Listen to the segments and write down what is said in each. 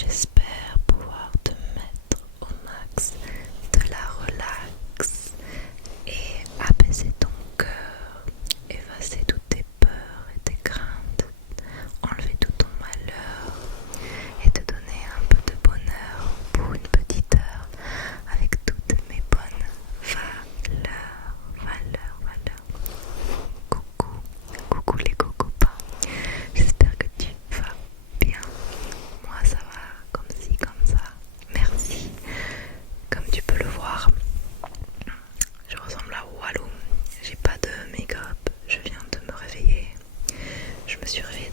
J'espère pouvoir te mettre au max de la relax et apaiser ton cœur, effacer toutes tes peurs et tes craintes, enlever tout ton malheur et te donner un peu de bonheur pour une petite heure avec toutes mes bonnes valeurs. Coucou les cocopas, j'espère que tu vas bien. Moi ça va comme ci, comme ça. Merci. Comme tu peux le voir, je ressemble à Walou. J'ai pas de make-up, je viens de me réveiller. Je me suis réveillée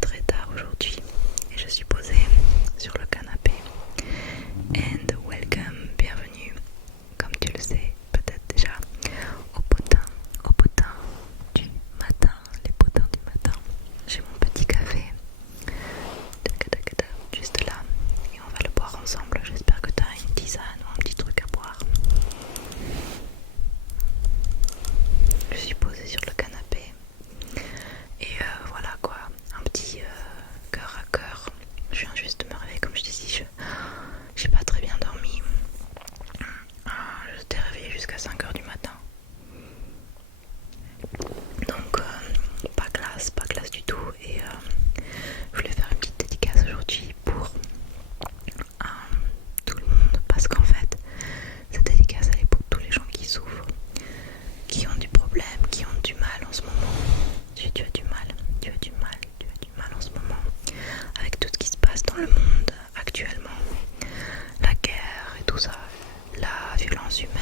très tard aujourd'hui et je suis posée sur le canapé. And welcome, bienvenue, comme tu le sais peut-être déjà, au potin du matin, les potins du matin. J'ai mon petit café, juste là, et on va le boire ensemble. J'espère que tu as une tisane ou un petit truc à boire. Je suis posée sur le canapé et voilà quoi, un petit cœur à cœur. Je viens juste de me réveiller, comme je disais, j'ai pas très bien dormi. Je t'ai réveillée jusqu'à 5h du matin. Donc pas classe du tout. Et je voulais faire une petite dédicace aujourd'hui pour tout le monde, parce qu'en fait cette dédicace elle est pour tous les gens qui souffrent, qui ont du problème, qui ont du mal en ce moment. Tu as du mal en ce moment avec tout ce qui se passe dans le monde actuellement, la guerre et tout ça, la violence humaine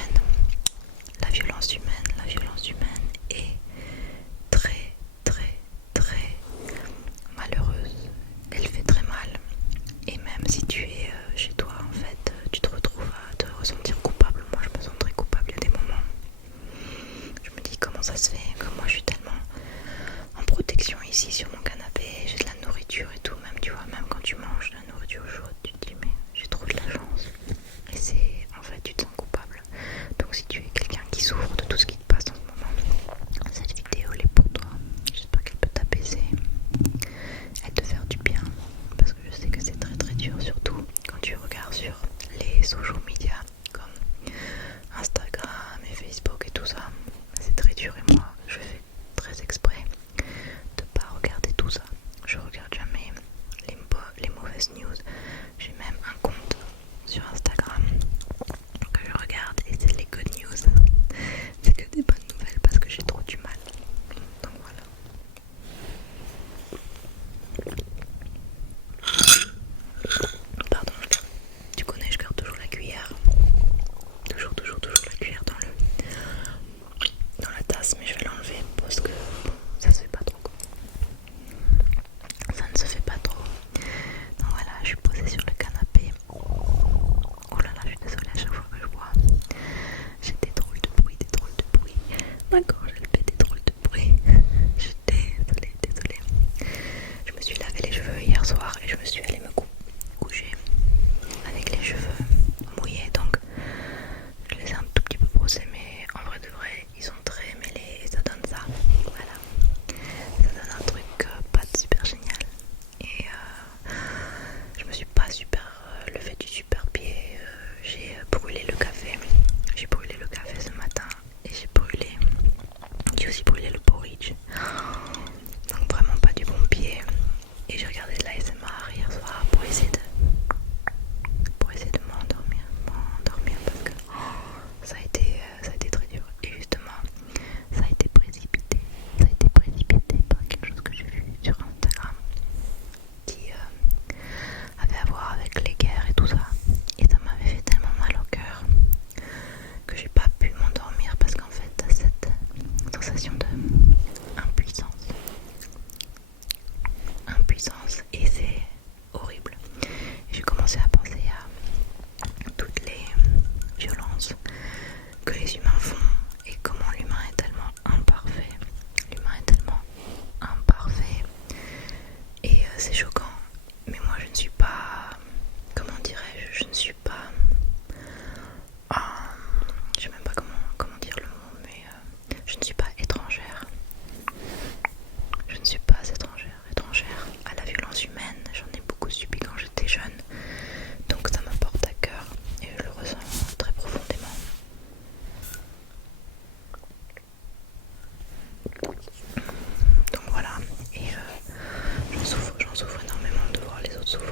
est très malheureuse. Elle fait très mal. Et même si tu es chez toi, en fait, tu te retrouves à te ressentir coupable. Moi, je me sens très coupable. Il y a des moments. Je me dis comment ça se fait que moi, je suis tellement en protection ici sur mon canapé. J'ai de la nourriture et tout. Même, tu vois, même quand tu manges de la nourriture chaude, tu te dis mais j'ai trop de la chance. Et c'est, en fait, tu te sens coupable. Donc si tu es quelqu'un qui souffre de tout ce qui te passe en ce moment, cette vidéo elle est pour toi. J'espère qu'elle peut t'apaiser et te faire du bien, parce que je sais que c'est très dur, surtout quand tu regardes sur les social media comme Instagram et Facebook et tout ça. C'est très dur et moi je fais très exprès de pas regarder tout ça. Je regarde jamais les mauvaises news. J'ai même un compte sur Instagram que je regarde et c'est les good news. C'est que des bonnes nouvelles parce que j'ai trop du mal. Donc voilà. Pardon, tu connais, je garde toujours la cuillère. Toujours la cuillère dans la tasse, mais je vais l'enlever parce que bon, ça se fait pas trop. Ça ne se fait pas trop. Donc voilà, je suis posée sur le canapé. Oh là là, je suis désolée à chaque fois que je bois. J'ai des drôles de bruit. Ma gorge elle fait des drôles de bruit. Je suis désolée. Je me suis lavé les cheveux hier soir et je me suis allée me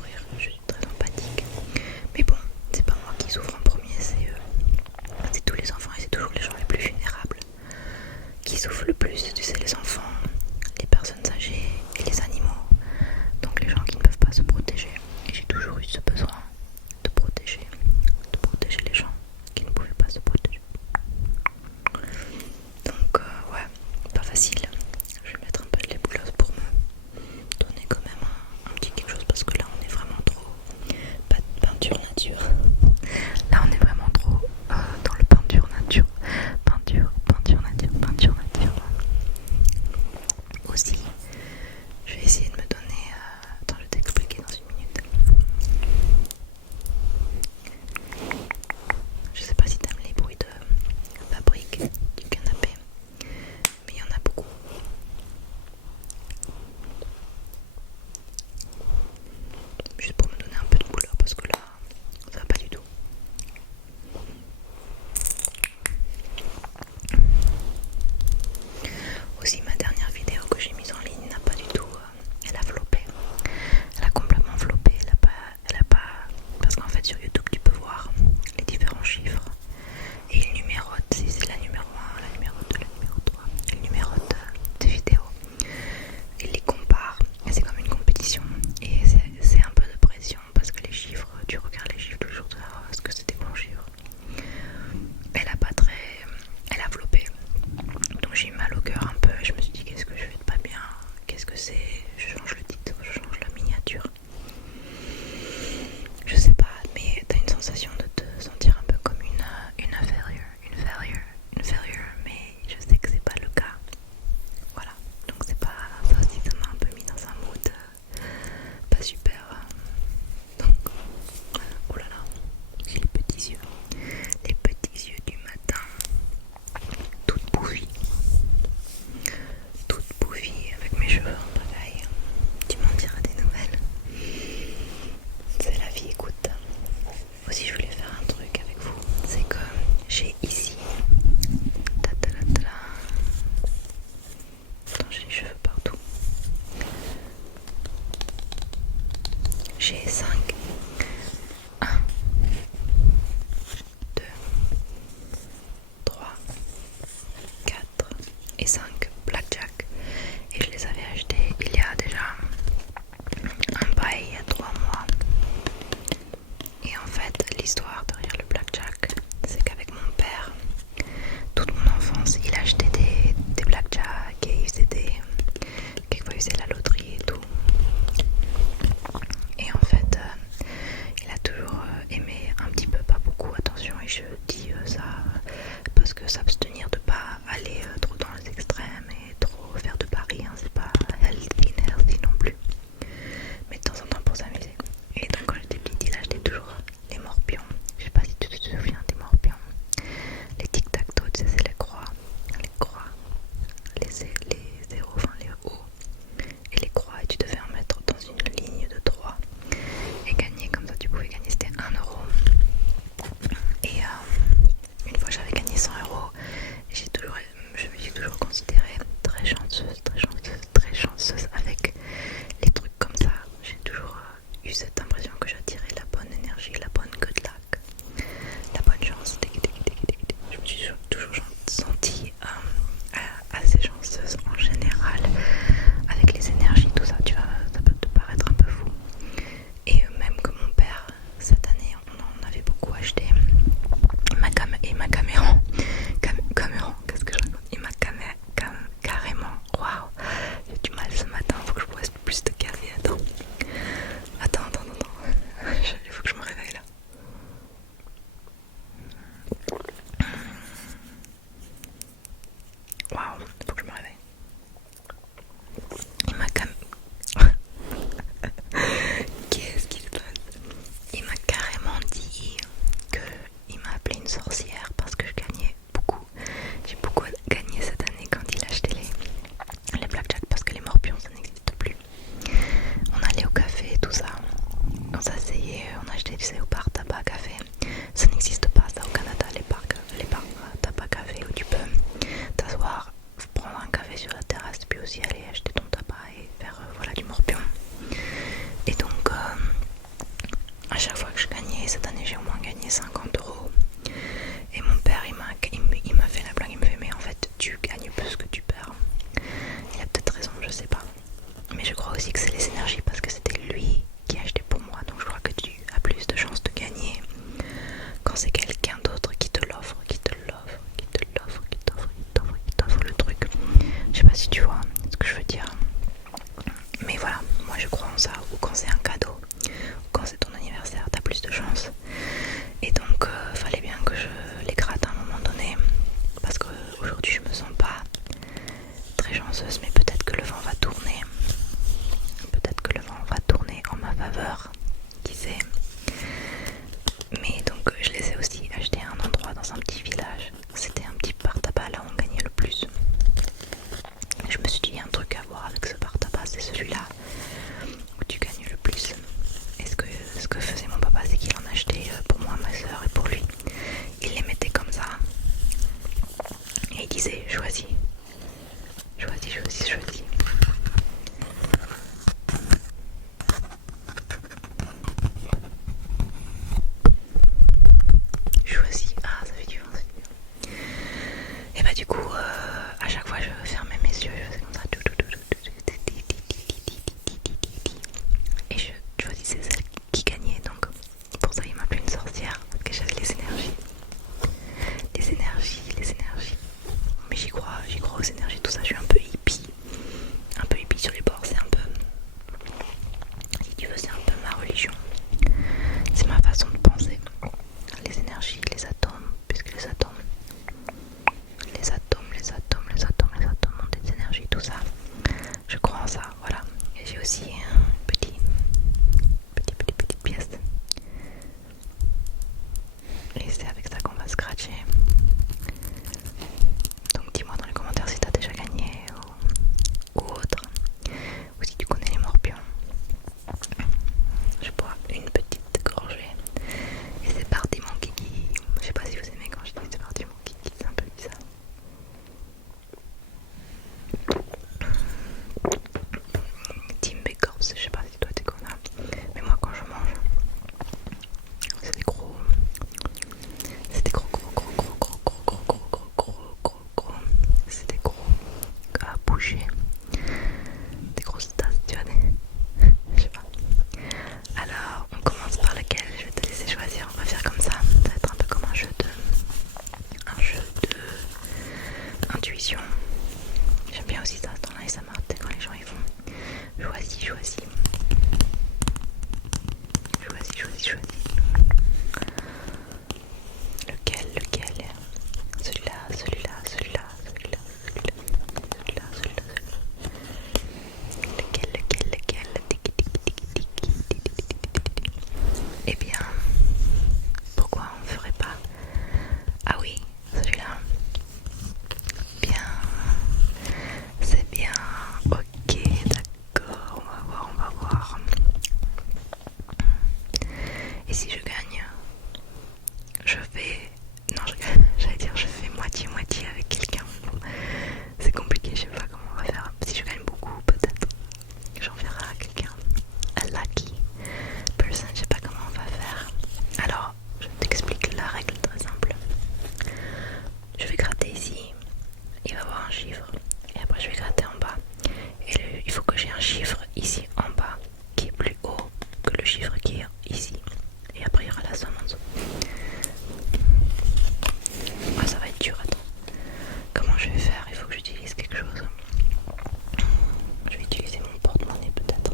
souffrir, je suis très empathique. Mais bon, c'est pas moi qui souffre en premier, c'est tous les enfants et c'est toujours les gens les plus vulnérables qui souffrent le plus, tu sais, les enfants, les personnes âgées et les animaux, donc les gens qui ne peuvent pas se protéger. Et j'ai toujours eu ce besoin de protéger les gens qui ne pouvaient pas se protéger. Donc ouais, pas facile. Je vais mettre un peu de l'éboulose pour me donner quand même un petit quelque chose, parce que là on est vraiment trop pas de peinture nature. Là on est vraiment trop dans le peinture nature. Peinture nature. Aussi, je vais essayer de me donner... attends, je vais t'expliquer dans une minute. Je sais pas si t'aimes les bruits de fabrique du canapé, mais il y en a beaucoup. Juste pour me donner un peu de couleur, parce que là, ça va pas du tout. Aussi, ma dernière vidéo que j'ai mise en ligne n'a pas du tout... elle a floppé. Elle a complètement floppé. Elle a pas... Parce qu'en fait, sur YouTube, tu peux voir les différents chiffres. Et il numérote, si c'est la numéro 1, la numéro 2, la numéro 3. Il numérote des vidéos. Il les compare. Et c'est comme une compétition. Et c'est un peu de pression, parce que les chiffres, tu regardes les chiffres toujours de savoir est-ce que c'est des bons chiffres. Elle a floppé. Donc j'ai eu mal au cœur un peu. Je me suis dit qu'est-ce que je fais de pas bien. Qu'est-ce que c'est? Je change le titre, je change la miniature. Je sais pas, mais t'as une sensation de te sentir un peu comme une inférieure, mais je sais que c'est pas le cas. Voilà, donc c'est pas ça aussi, ça m'a un peu mis dans un mood pas super. Donc, oh là là, j'ai les petits yeux du matin, toute bouffie avec mes cheveux en pagaille. Tu m'en diras des nouvelles. C'est la vie, écoute. Aussi, je voulais faire un truc avec vous. C'est que j'ai ici. Attends, j'ai les cheveux partout. J'ai 5. 1, 2, 3, 4 et 5 blackjack. Et je les avais achetés il y a déjà un bail, il y a 3 mois. Et en fait, l'histoire derrière le blackjack, c'est qu'avec mon père, toute mon enfance, il achetait des blackjack et il faisait quelquefois il faisait la loterie et tout. Et en fait, il a toujours aimé un petit peu, pas beaucoup, attention, et je dis ça parce que s'abstenir de pas aller trop dans les extrêmes et trop faire de paris, hein, c'est pas healthy non plus, mais de temps en temps pour s'amuser. Et donc quand j'étais petite, il achetait toujours les morpions. Je sais pas si tu te souviens des morpions. Les tic-tac-toe, tu sais, c'est les croix, les zéros, enfin les hauts et les croix, et tu devais en mettre dans une ligne de 3 et gagner. Comme ça tu pouvais gagner, c'était 1 euro. Et une fois j'avais gagné 100 euros, et je me suis toujours considérée très chanceuse avec les trucs comme ça. J'ai toujours eu cette impression que j'attirais la bonne énergie, la bonne good luck, la bonne chance. Je me suis toujours sentie assez chanceuse en général avec les énergies, tout ça, tu vois, ça peut te paraître un peu fou. Et même que mon père, cette année, on en avait beaucoup acheté. Qu'est-ce que je raconte? Il m'a carrément, waouh, j'ai du mal ce matin, faut que je boive plus de café. Attends, il faut que je me réveille là. Waouh, faut que je me réveille. Il m'a Qu'est-ce qui se passe? Il m'a carrément dit qu'il m'a appelé une sorcière parce que je gagnais beaucoup. J'ai beaucoup gagné cette année quand il achetait les blackjack, parce que les morpions ça n'existe plus. On allait au café et tout ça. On s'asseyait, on achetait au bar tabac café. Ça n'existe pas ça au Canada, les bars tabac café où tu peux t'asseoir, prendre un café sur la terrasse, puis aussi aller acheter ton tabac et faire voilà du morpion. Et donc Et donc fallait bien que je les gratte à un moment donné, parce qu'aujourd'hui je me sens pas très chanceuse, mais peut-être que le vent va tourner. Peut-être que le vent va tourner en ma faveur, qui sait. Mais donc je les ai aussi achetés à un endroit dans un petit village. C'était un petit bar tabac là où on gagnait le plus. Je me suis dit, il y a un truc à voir avec ce bar tabac, c'est celui-là où tu gagnes le plus. Et ce que faisait mon papa, c'est qu'il en achetait pour moi, ma soeur et pour lui. Il les mettait comme ça. Et il disait, choisis. Choisis, choisis, choisis. Choisis. Ah, ça fait du vent, ça fait du vent. Et bah du coup, à chaque fois je fermais mes yeux, je faisais comme ça. Et je choisissais celle qui gagnait. Donc pour ça il m'appelait une sorcière, parce que j'avais les énergies. Les énergies, les énergies. Mais j'y crois aux énergies, tout ça. Je suis un peu hippie. Un peu hippie sur les bords, c'est un peu... Si tu veux, c'est un peu ma religion. C'est ma façon de penser. Les énergies, les atomes, puisque les atomes ont des énergies, tout ça. Je crois en ça, voilà. Et j'ai aussi une petite pièce. Et c'est avec ça qu'on va scratcher. Donc dis-moi dans les commentaires si t'as déjà gagné ou autre. Ou si tu connais les morpions. Je bois une petite gorgée. Et c'est parti mon kiki. Je sais pas si vous aimez quand je dis c'est parti mon kiki, c'est un peu bizarre. Team Bakehouse, je sais pas si toi tu connais. Mais moi quand je mange, c'est des gros. C'est des gros. C'est des gros à bouger. Des grosses tasses, tu vois. Je sais pas. Alors, on commence par lequel? Je vais te laisser choisir. On va faire comme ça. Ça va être un peu comme un jeu de intuition. J'aime bien aussi ça dans l'ASMR, quand les gens ils font choisis. Lequel? Celui-là. Lequel? Eh bien, pourquoi on ne ferait pas? Ah oui, celui-là. Bien, c'est bien. Ok, d'accord, on va voir. Et si je gagne, je fais... Non, j'allais dire je fais moitié-moitié avec quelqu'un. C'est compliqué, je sais pas comment on va faire. Si je gagne beaucoup, peut-être j'en ferai à quelqu'un. A lucky person, je sais pas comment on va faire. Alors, je t'explique la règle très simple. Je vais gratter ici, il va y avoir un chiffre. Et après je vais gratter en bas. Et il faut que j'ai un chiffre ici en bas qui est plus haut que le chiffre qui est ici. Et après il y aura la somme en dessous. Ah, ça va être dur, attends. Comment je vais faire? Il faut que j'utilise quelque chose. Je vais utiliser mon porte-monnaie peut-être.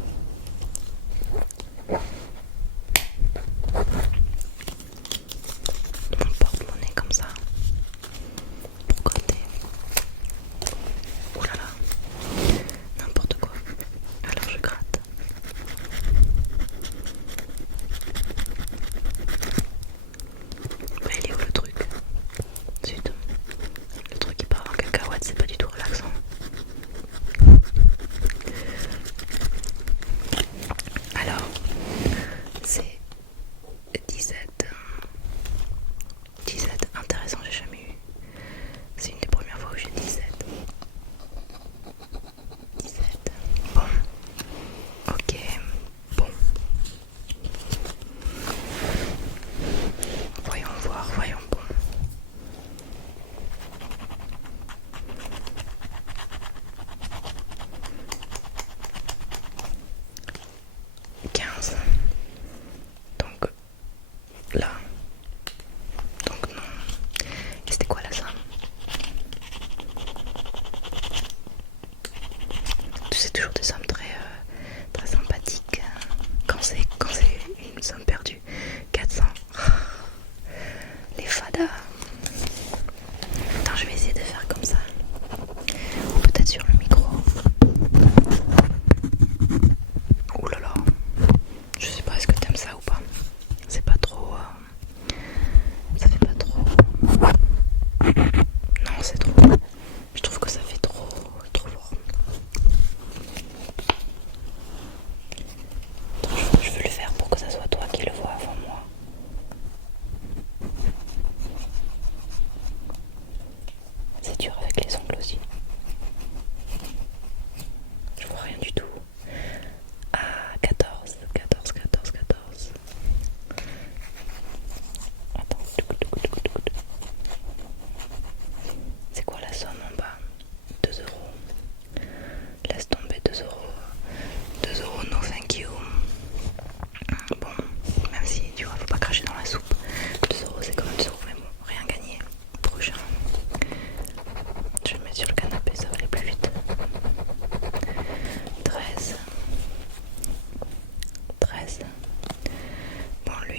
Mon porte-monnaie comme ça. Pour gratter. Ouh là là. N'importe quoi. Alors je gratte.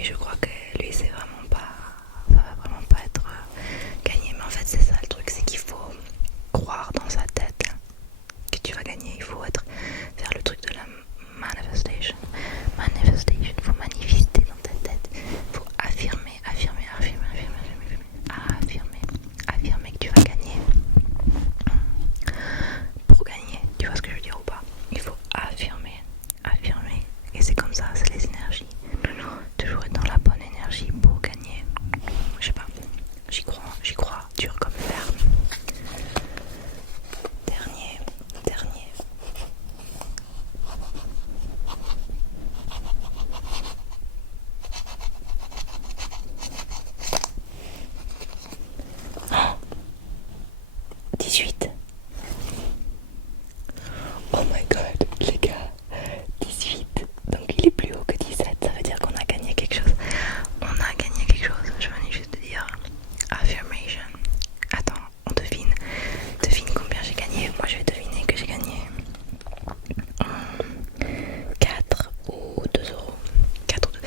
je crois que lui c'est vraiment pas, ça va vraiment pas être gagné. Mais en fait c'est ça le truc, c'est qu'il faut croire dans sa tête que tu vas gagner. Il faut faire le truc de la manifestation. Manifestation, il faut manifester dans ta tête. Il faut affirmer que tu vas gagner. Pour gagner, tu vois ce que je veux dire ou pas? Il faut affirmer. Et c'est comme ça, c'est les énergies. Toujours être dans la bonne énergie pour gagner. Je sais pas, j'y crois, dur comme fer. Dernier. Oh, 18. Oh my god, les gars, 18. Donc il est plus haut que 17, ça veut dire qu'on a gagné quelque chose. Je venais juste de dire affirmation. Attends, on devine combien j'ai gagné. Moi je vais deviner que j'ai gagné 4 ou 2 euros. 4 ou 2.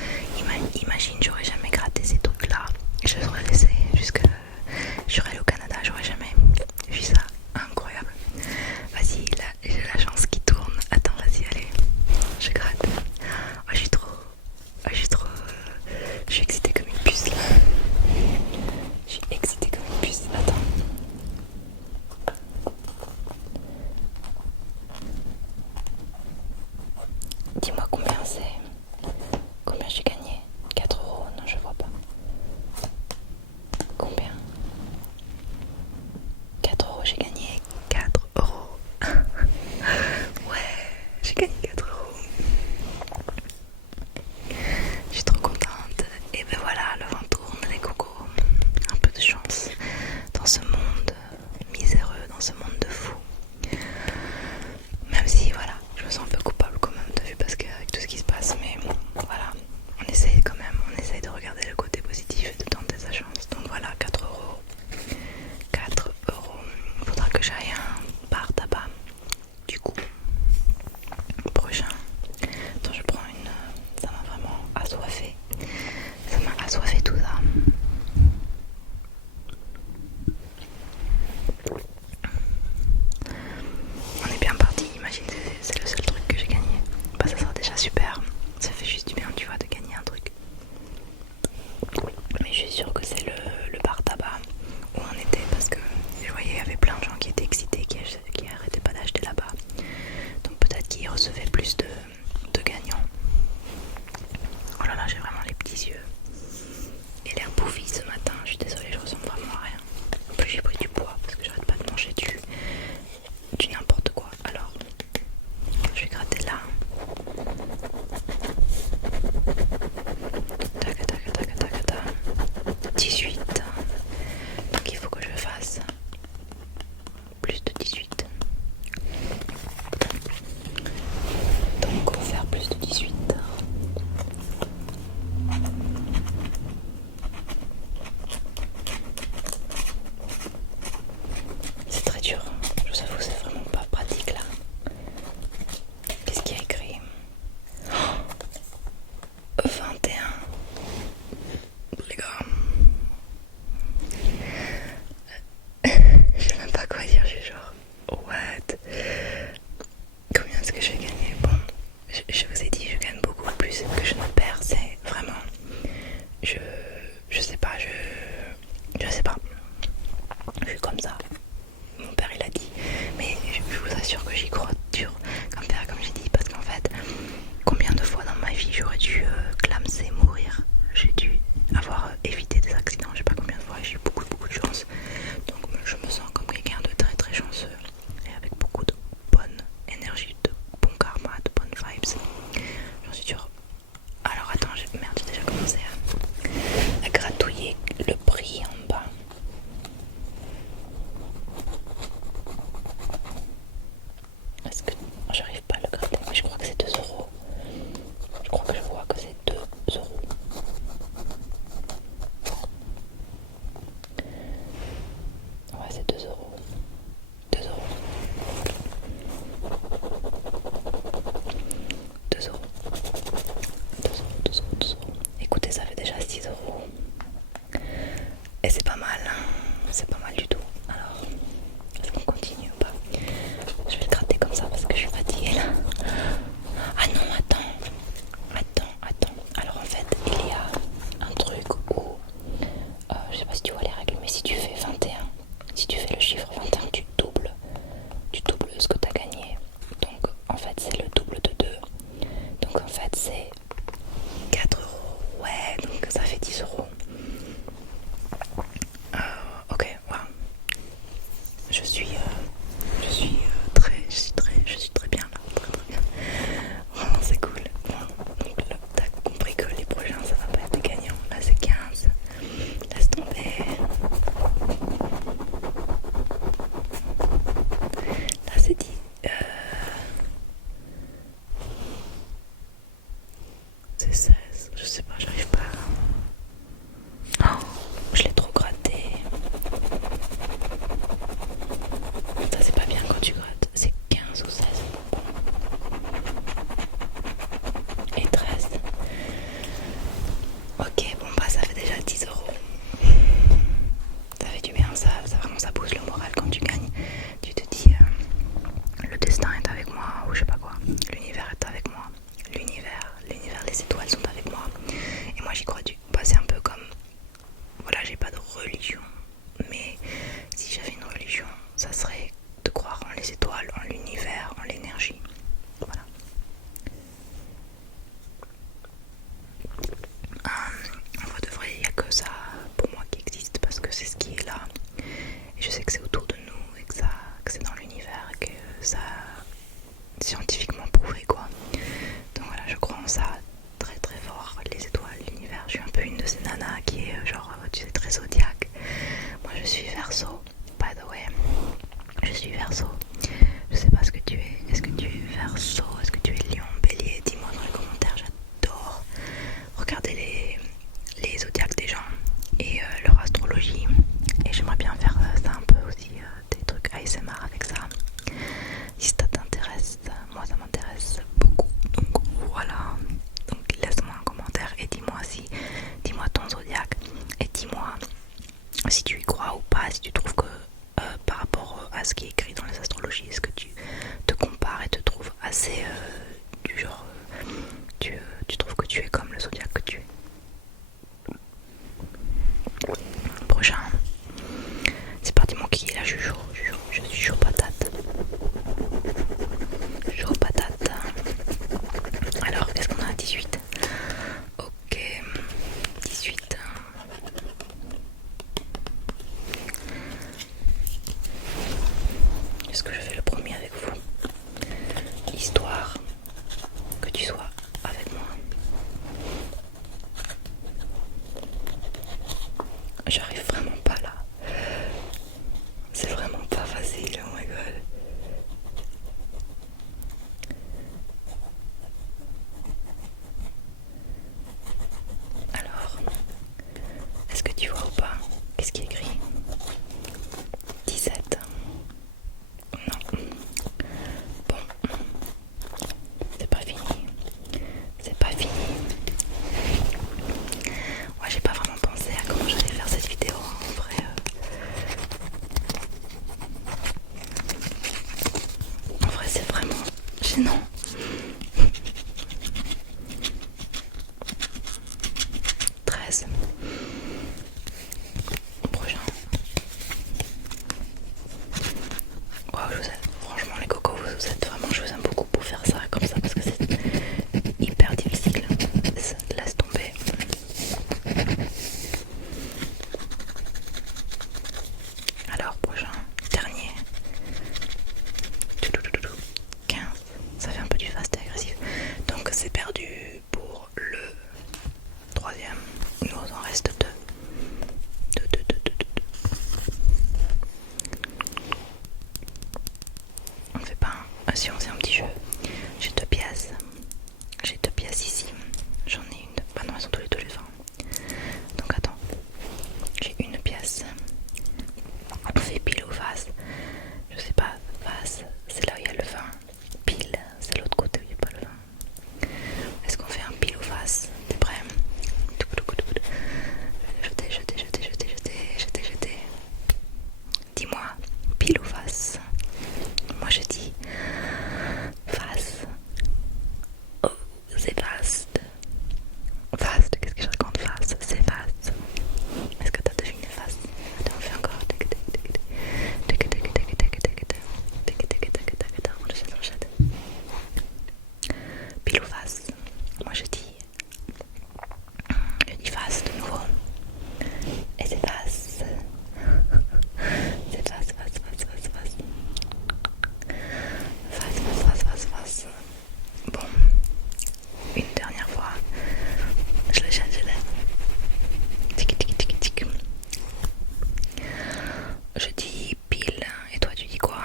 Imagine, j'aurais jamais gratté ces trucs là. Je les aurais laissés jusque. J'aurais allé au Canada, j'aurais jamais vu ça. Incroyable. Vas-y, là j'ai la chance qui tourne. Attends, vas-y, allez. Je gratte. Oh, je suis trop. Je suis excitée comme une puce là. Je suis excitée comme une puce. Attends. Dis-moi combien c'est. Combien j'ai gagné? 4 euros? Non, je vois pas. Combien? 4 euros, j'ai gagné 4 euros. Ouais, j'ai gagné 4 euros. Je suis trop contente. Et ben voilà, le vent tourne, les cocos. Un peu de chance dans ce monde miséreux, dans ce monde de fous. Même si voilà, je me sens un peu coupable quand même, t'as vu, parce qu'avec tout ce qui se passe, mais voilà, on essaye quand même, de regarder le côté positif et de tenter sa chance. Donc voilà, 4 euros. 4 euros. Faudra que j'aille un bar tabac. Du coup, prochain. Attends, je prends une. Ça m'a vraiment assoiffé. Ça m'a assoiffé tout ça. On est bien parti. Imagine, c'est le seul truc que j'ai gagné. Bah, ça sera déjà super. Ça fait juste du bien, tu vois, de gagner un truc. Mais je suis sûre que c'est le bar tabac où on était, parce que je voyais il y avait plein de gens qui étaient excités, qui arrêtaient pas d'acheter là-bas. Donc peut-être qu'ils recevaient plus de gagnants. Oh là là, j'ai vraiment les petits yeux et l'air bouffi ce matin. Je suis désolée, je ressemble vraiment à rien. En plus j'ai pris du poids parce que j'arrête pas de manger du n'importe quoi. Alors je vais gratter là. Tac tac tac tac tac. 18. a que ça pour moi qui existe parce que c'est ce qui est là. Et je sais que c'est autour de nous et que c'est dans l'univers et que ça scientifiquement prouvé quoi. Donc voilà, je crois en ça très très fort, les étoiles, l'univers. Je suis un peu une de ces nanas qui est genre, tu sais, très zodiaque. Moi je suis Verseau, by the way. Je suis Verseau. Je sais pas ce que tu es. Est-ce que tu es Verseau? Est-ce que tu es Lion, Bélier? Dis-moi dans les commentaires, j'adore regarder les zodiaques des gens et leur astrologie. Et j'aimerais bien faire ça un peu aussi, des trucs ASMR avec ça. Si ça t'intéresse, moi ça m'intéresse beaucoup. Donc voilà. Donc laisse-moi un commentaire et dis-moi ton zodiaque et dis-moi si tu y crois ou pas, si tu trouves que par rapport à ce qui est écrit dans les astrologies, est-ce que tu te compares et te trouves assez du genre tu trouves que tu es comme le zodiaque que tu es. Prochain, c'est parti mon kiki, là je suis chaud patate. Chaud patate. Alors, est-ce qu'on a 18? Ok, 18. Est-ce que je fais le premier avec vous? Histoire que tu sois avec moi. J'arrive vraiment pas là. C'est vraiment pas facile, oh my god. Alors, est-ce que tu vois ou pas? Qu'est-ce qui est écrit? 17. Non. Bon. C'est pas fini. C'est pas fini. Moi j'ai pas vraiment pensé à comment j'allais faire cette vidéo en vrai. En vrai c'est vraiment gênant. Prochain. Wow, franchement les cocos, vous êtes vraiment, je vous aime beaucoup pour faire ça comme ça parce que c'est hyper difficile. Laisse tomber. Alors prochain, dernier. 15. Ça fait un peu du fast et agressif. Donc c'est perdu pour le troisième. Il nous en reste deux. On ne fait pas un. Si on fait un petit jeu. J'ai deux pièces. J'ai deux pièces ici. J'en ai une. Bah non, elles sont tous les deux les 20. Donc attends. J'ai une pièce. On fait pile ou face. Je sais pas. Face, c'est là où il y a le vin. Pile, c'est l'autre côté où il n'y a pas le vin. Est-ce qu'on fait un pile ou face? T'es prêt? Jeter. Dis-moi, pile ou face? Moi je dis face. Oh, c'est vaste. Vaste, qu'est-ce que je raconte? Face, c'est vaste. Est-ce que t'as deviné face? Attends, on fait encore. On jette. Pile ou face? Moi je dis face de nouveau. Et c'est face. C'est face. Face. Bon, une dernière fois. Je le jette. Tic. Je dis pile. Et toi tu dis quoi?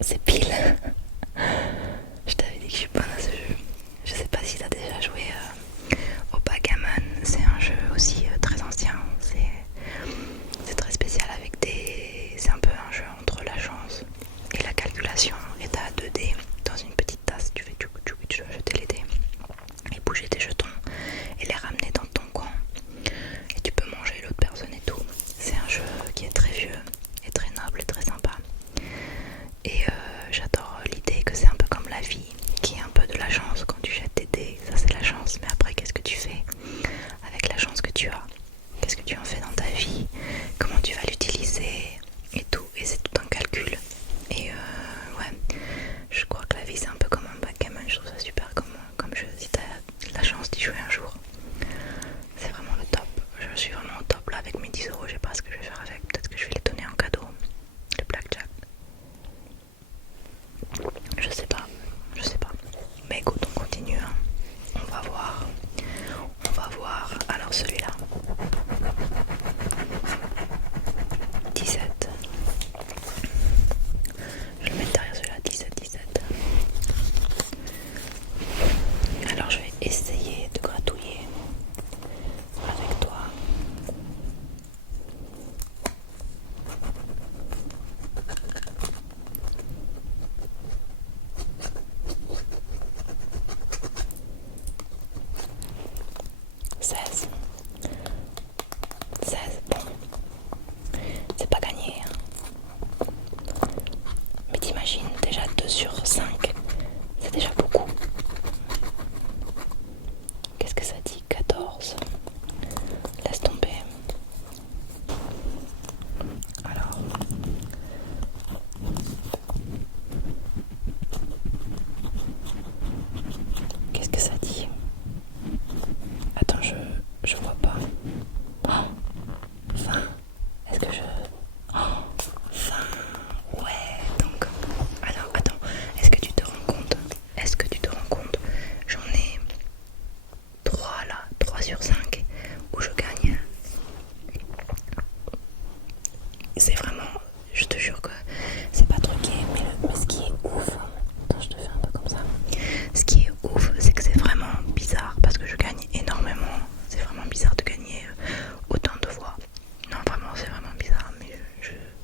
C'est pile. Je t'avais dit que je suis bonne à ce jeu. Je sais pas si t'as déjà joué au backgammon. C'est un jeu aussi très ancien. C'est très spécial avec des... C'est un peu un jeu entre la chance et la calculation. Et t'as 2 dés dans une petite tasse. Tu fais tu dois jeter les dés et bouger tes jetons et les ramener dans ton coin. Et tu peux manger l'autre personne et tout. C'est un jeu qui est très vieux et très noble et très sympa. Et j'adore l'idée que c'est un peu comme la vie, qui est un peu de la chance. Quand tu jettes tes dés, ça c'est la chance. Mais après, qu'est-ce que tu fais avec la chance que tu as? Qu'est-ce que tu en fais dans ta vie? Comment tu vas l'utiliser? Et tout. Et c'est tout un calcul. Et ouais, je crois que la vie c'est un peu comme un backgammon. Je trouve ça super comme 16. 16, bon. C'est pas gagné. Hein. Mais t'imagines, déjà 2 sur 5, c'est déjà beaucoup. Qu'est-ce que ça dit? 14. Laisse tomber. Alors. Qu'est-ce que ça dit? Attends, je vois pas. Oh, 20. Est-ce que je... Oh, 20. Ouais, donc... Alors, attends. Est-ce que tu te rends compte? J'en ai 3 là. 3 sur 5 où je gagne. C'est vraiment... Je te jure que c'est pas truqué. Mais ce qui est ouf... Attends, je te fais un peu comme ça. Ce qui est ouf, c'est que c'est vraiment bizarre parce que je gagne énormément. C'est vraiment bizarre de gagner autant de fois. Non, vraiment, c'est vraiment bizarre, mais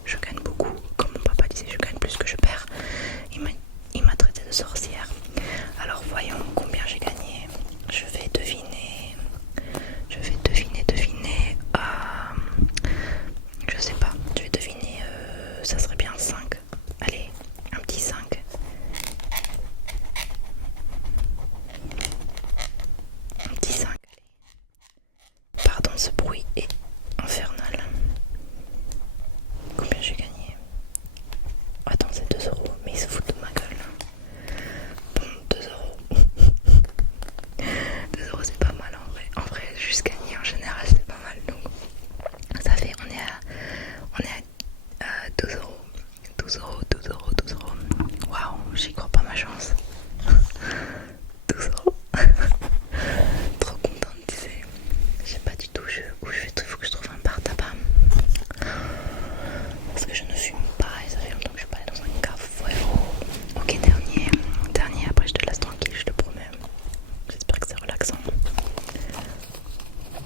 je gagne beaucoup. Comme mon papa disait, je gagne plus que je perds. Il m'a traité de sorcière. Alors, voyons combien j'ai gagné. Je vais deviner. Je sais pas. Je vais deviner. Ça serait bien 5. Allez, un petit 5. Un petit 5, allez. Pardon, ce bruit est infernal. Combien j'ai gagné? Attends, c'est 2 euros, mais ils se foutent de ma gueule. Bon, 2 euros. 2 euros, c'est pas mal en vrai. En vrai, juste gagner en général, c'est pas mal. Donc, ça fait, on est à 12 euros. 12 euros, 12 euros, 12 euros. Waouh, j'y crois pas ma chance. 12 euros. Trop contente, tu sais. Je sais pas du tout où je vais. Il faut que je trouve un bar tabac. Parce que je ne fume pas et ça fait longtemps que je suis pas allée dans un café. Ok, dernier, après je te laisse tranquille, je te promets. J'espère que c'est relaxant.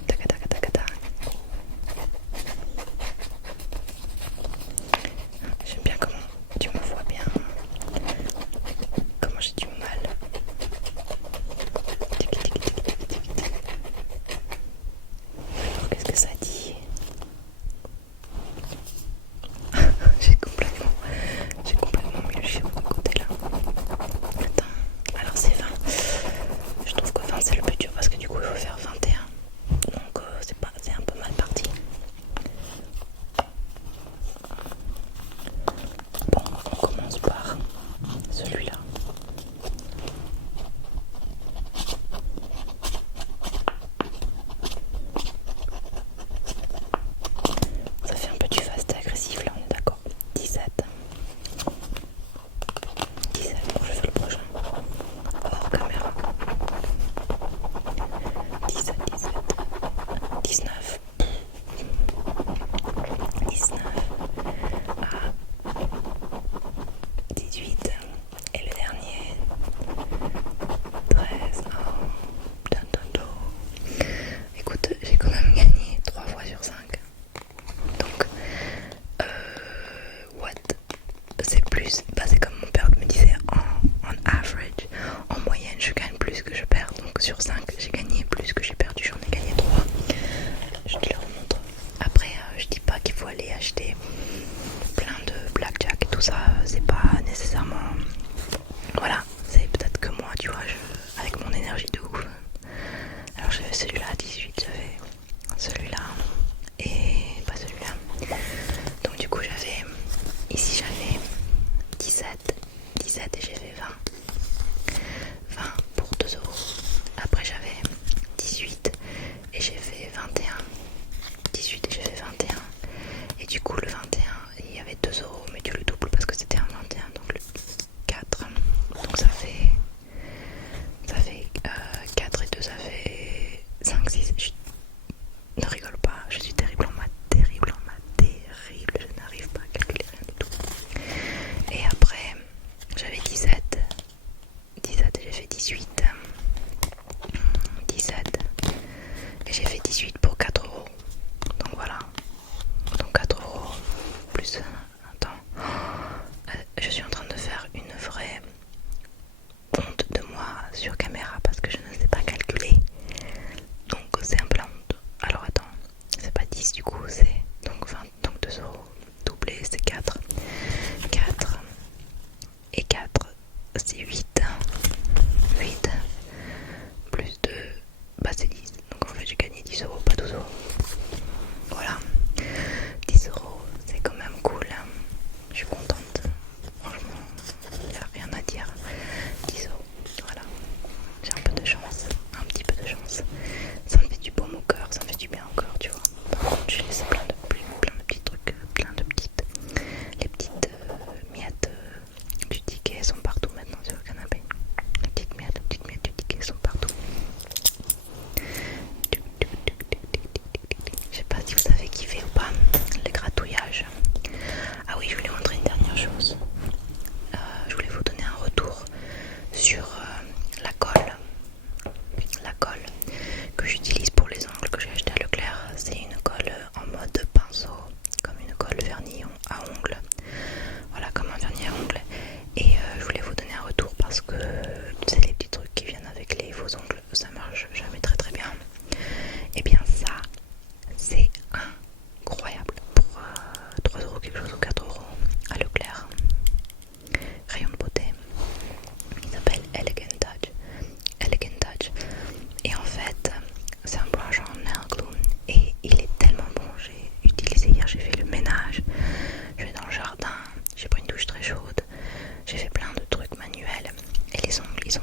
Taca taca taca taca. J'aime bien comment tu me vois bien. Comment j'ai du mal. Alors qu'est-ce que ça dit? J'ai complètement mis le chiffre de côté là. Attends, alors c'est 20. Je trouve que 20 c'est le plus dur parce que du coup il faut faire 21. Donc c'est un peu mal parti. Bon, on commence par celui-là. Ça fait un peu du fast et agressif là, on est d'accord. 17. 17, bon je fais le prochain. Hors caméra. 17, 19. 19. Ah. 18. Et le dernier. 13. Oh. Écoute, j'ai quand même gagné 3 fois sur 5. Donc, what? C'est plus, c'est comme mon père me disait, en average, en moyenne, je gagne plus que je perds. Donc sur 5, j'ai gagné plus que j'ai perdu, j'en ai gagné 3. Je te les remontre. Après, je dis pas qu'il faut aller acheter plein de blackjack et tout ça, c'est pas nécessairement... Voilà, c'est peut-être que moi, tu vois, avec mon énergie de ouf. Alors j'avais celui-là à 18, j'avais celui-là et pas celui-là. Donc du coup j'avais 17 et j'ai fait 20 pour 2 euros. Après j'avais 18 et j'ai fait 21. 18 et j'ai fait 21. Et du coup le 21 il y avait 2 euros mais tu le doubles parce que c'était un 21, donc le 4. Donc ça fait 4 et 2 ça fait 5, 6. Ne rigole pas, je suis terrible en maths, je n'arrive pas à calculer rien du tout. Et après, j'avais 17 et j'ai fait 18. 17 et j'ai fait 18 pour 4 euros. Donc voilà, donc 4 euros plus... Attends, je suis en train de faire une vraie honte de moi sur caméra parce que je ne sais pas calculer. Donc c'est un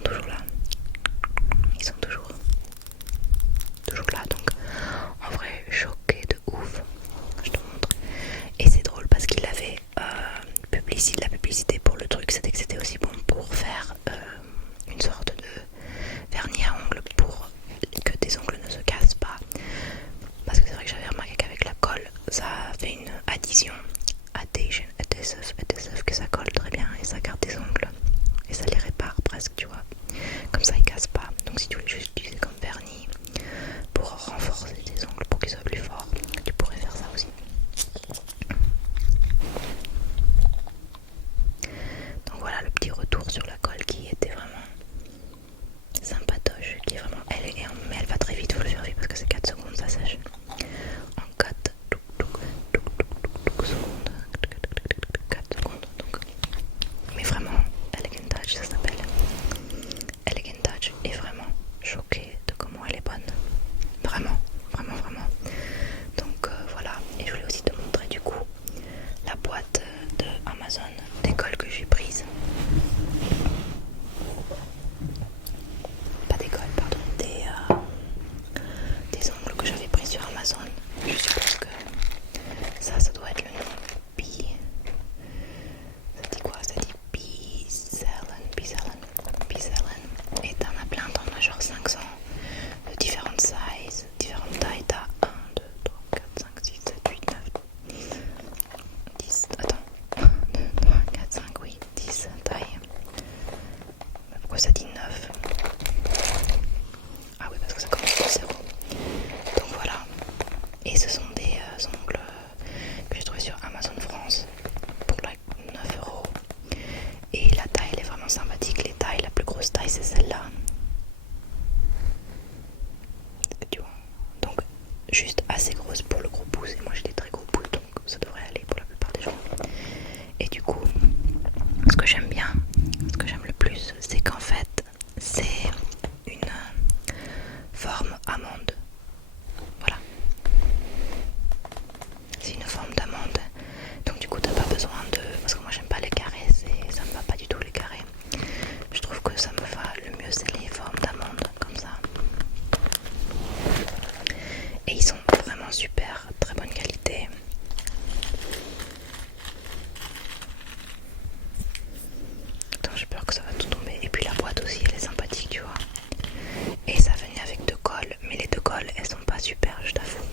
toujours là. Ils sont toujours là, donc en vrai choquée de ouf. Je te montre. Et c'est drôle parce qu'il avait la publicité pour le truc, c'était que c'était aussi bon pour faire une sorte de vernis à ongles pour que tes ongles ne se cassent pas. Parce que c'est vrai que j'avais remarqué qu'avec la colle, ça fait une adhésion, que ça colle très bien et ça garde tes ongles. Et ça les répare presque, tu vois. Comme ça, ils cassent pas. Donc si tu voulais juste utiliser comme vernis pour renforcer tes ongles, pour qu'ils soient plus forts, tu pourrais faire ça aussi. Donc voilà le petit retour sur la colle qui était vraiment sympatoche, qui est vraiment mais elle va très vite, faut le faire vite parce que c'est 4 secondes, ça sèche. En 4 secondes, 4 secondes, donc. Mais vraiment, Elegant Touch, ça s'appelle. Elegant Touch est vraiment choquée de comment elle est bonne. Vraiment, vraiment, vraiment. Donc voilà, et je voulais aussi te montrer du coup la boîte de Amazon des colles que j'ai prises. Pas des colles, pardon, des ongles que j'avais pris sur Amazon. Je suppose que ça doit être le nom. Ça dit quoi? Ça dit Bizellen. Et t'en as plein, t'en as genre 500 de différentes sizes, différentes tailles. T'as 1, 2, 3, 4, 5, 6, 7, 8, 9, 10. Attends. 1, 2, 3, 4, 5, oui, 10 tailles. Mais pourquoi ça dit 9? Ah oui, parce que ça commence par 0. Donc voilà. Et ce sont des ongles que j'ai trouvé sur Amazon France pour like 9 €. Et la taille elle est vraiment sympathique. Les tailles, la plus grosse taille c'est celle-là. Tu vois. Donc juste assez grosse pour le gros pouce. Et moi j'ai des très gros pouces donc ça devrait aller pour la plupart des gens. Et du coup, ce que j'aime bien, ce que j'aime le plus, c'est qu'en fait c'est une forme amande. Voilà. C'est une forme d'amande. Donc du coup t'as pas besoin de... Parce que moi j'aime pas les carrés, ça me va pas du tout les carrés. Je trouve que ça me va le mieux c'est les formes d'amande comme ça. Et ils sont vraiment super, très bonne qualité. Attends, j'ai peur que ça va tout tomber. Et puis la boîte aussi elle est sympathique, tu vois. Et ça venait avec 2 colles, mais les 2 colles elles sont pas super, je t'avoue.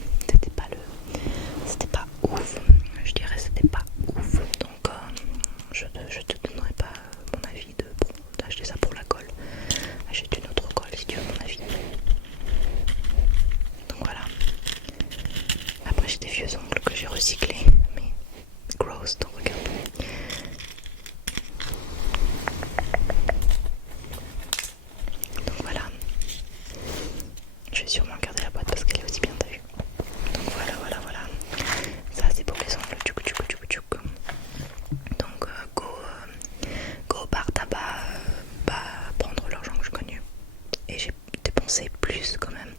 C'était pas ouf, je dirais c'était pas ouf. Donc je te donnerai pas mon avis d'acheter ça pour la colle. Achète une autre colle si tu veux mon avis. Donc voilà. Après j'ai des vieux ongles que j'ai recyclés, mais gross, donc regarde. Donc voilà. Je vais sûrement garder la boîte parce qu'elle est aussi bien, t'as vu. Donc voilà. Ça c'est pour les ongles. Donc go bar tabac, pas prendre l'argent que je connais. Et j'ai dépensé plus quand même.